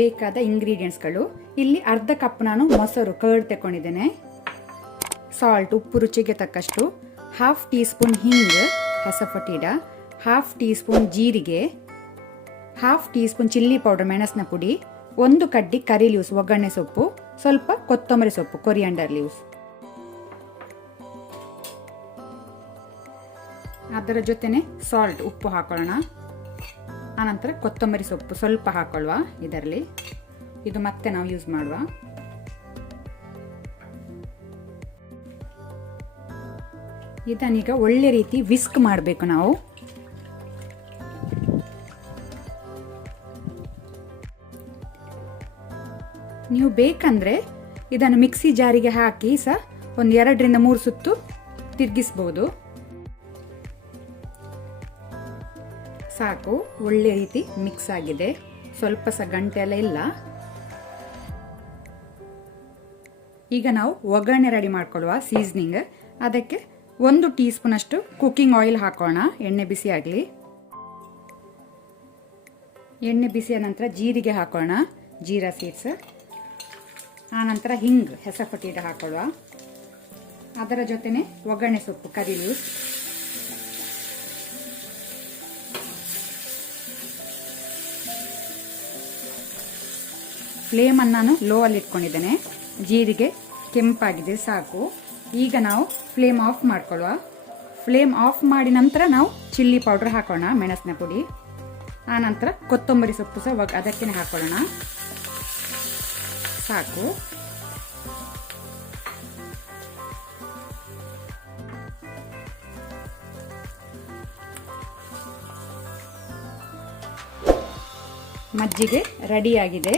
ಬೇಕಾದ ಇಂಗ್ರೀಡಿಯೆಂಟ್ಸ್ಗಳು ಇಲ್ಲಿ ಅರ್ಧ ಕಪ್ ನಾನು ಮೊಸರು ಕರ್ಡ್ ತಗೊಂಡಿದ್ದೇನೆ, ಸಾಲ್ಟ್ ಉಪ್ಪು ರುಚಿಗೆ ತಕ್ಕಷ್ಟು, ಹಾಫ್ ಟೀ ಸ್ಪೂನ್ ಹಿಂಗ್ ಹೆಸಫಟೀಡ, ಹಾಫ್ ಟೀ ಸ್ಪೂನ್ ಜೀರಿಗೆ, half tea spoon chilli powder ಮೆಣಸಿನ ಪುಡಿ, ಒಂದು ಕಡ್ಡಿ ಕರಿ ಲೀವ್ಸ್ ಒಗ್ಗರಣೆ ಸೊಪ್ಪು, ಸ್ವಲ್ಪ ಕೊತ್ತಂಬರಿ ಸೊಪ್ಪು ಕೊರಿಯಾಂಡರ್ ಲೀವ್ಸ್. ಅದರ ಜೊತೆನೆ ಸಾಲ್ಟ್ ಉಪ್ಪು ಹಾಕೊಳ್ಳೋಣ. ಆನಂತರ ಕೊತ್ತಂಬರಿ ಸೊಪ್ಪು ಸ್ವಲ್ಪ ಹಾಕೊಳ್ಳುವ ಇದರಲ್ಲಿ, ಇದು ಮತ್ತೆ ನಾವು ಯೂಸ್ ಮಾಡುವ. ಇದನ್ನೀಗ ಒಳ್ಳೆ ರೀತಿ ವಿಸ್ಕ್ ಮಾಡಬೇಕು ನಾವು. ನೀವು ಬೇಕಂದ್ರೆ ಇದನ್ನು ಮಿಕ್ಸಿ ಜಾರಿಗೆ ಹಾಕಿ ಸಹ ಒಂದು 2 ರಿಂದ 3 ಸುತ್ತು ತಿರುಗಿಸಬಹುದು. ಸಾಕು, ಒಳ್ಳೆ ರೀತಿ ಮಿಕ್ಸ್ ಆಗಿದೆ, ಸ್ವಲ್ಪ ಸಹ ಗಂಟೆ ಎಲ್ಲ ಇಲ್ಲ. ಈಗ ನಾವು ಒಗ್ಗರಣೆ ರೆಡಿ ಮಾಡ್ಕೊಳ್ಳುವ ಸೀಸನಿಂಗ್. ಅದಕ್ಕೆ 1 ಟೀ ಸ್ಪೂನ್ ಅಷ್ಟು ಕುಕಿಂಗ್ ಆಯಿಲ್ ಹಾಕೋಣ. ಎಣ್ಣೆ ಬಿಸಿ ಆಗಲಿ. ಎಣ್ಣೆ ಬಿಸಿಯ ನಂತರ ಜೀರಿಗೆ ಹಾಕೋಣ, ಜೀರಾ ಸೀಡ್ಸ್. ಆನಂತರ ಹಿಂಗ್ ಹೆಸಫಟೀಡ ಹಾಕೊಳ್ಳುವ. ಅದರ ಜೊತೆನೆ ಒಗ್ಗರಣೆ ಸೊಪ್ಪು ಕರಿ ಲೀವ್ಸ್, ಫ್ಲೇಮನ್ನು ನಾನು ಲೋ ಅಲ್ಲಿ ಇಟ್ಕೊಂಡಿದ್ದೇನೆ. ಜೀರಿಗೆ ಕೆಂಪಾಗಿದೆ, ಸಾಕು. ಈಗ ನಾವು ಫ್ಲೇಮ್ ಆಫ್ ಮಾಡ್ಕೊಳ್ಳುವ. ಫ್ಲೇಮ್ ಆಫ್ ಮಾಡಿ ನಂತರ ನಾವು ಚಿಲ್ಲಿ ಪೌಡರ್ ಹಾಕೋಣ, ಮೆಣಸಿನ ಪುಡಿ. ಆನಂತರ ಕೊತ್ತಂಬರಿ ಸೊಪ್ಪು ಸಹ ಅದಕ್ಕೆ ಹಾಕೊಳ್ಳೋಣ, ಸಾಕು. ಮಜ್ಜಿಗೆ ರೆಡಿಯಾಗಿದೆ.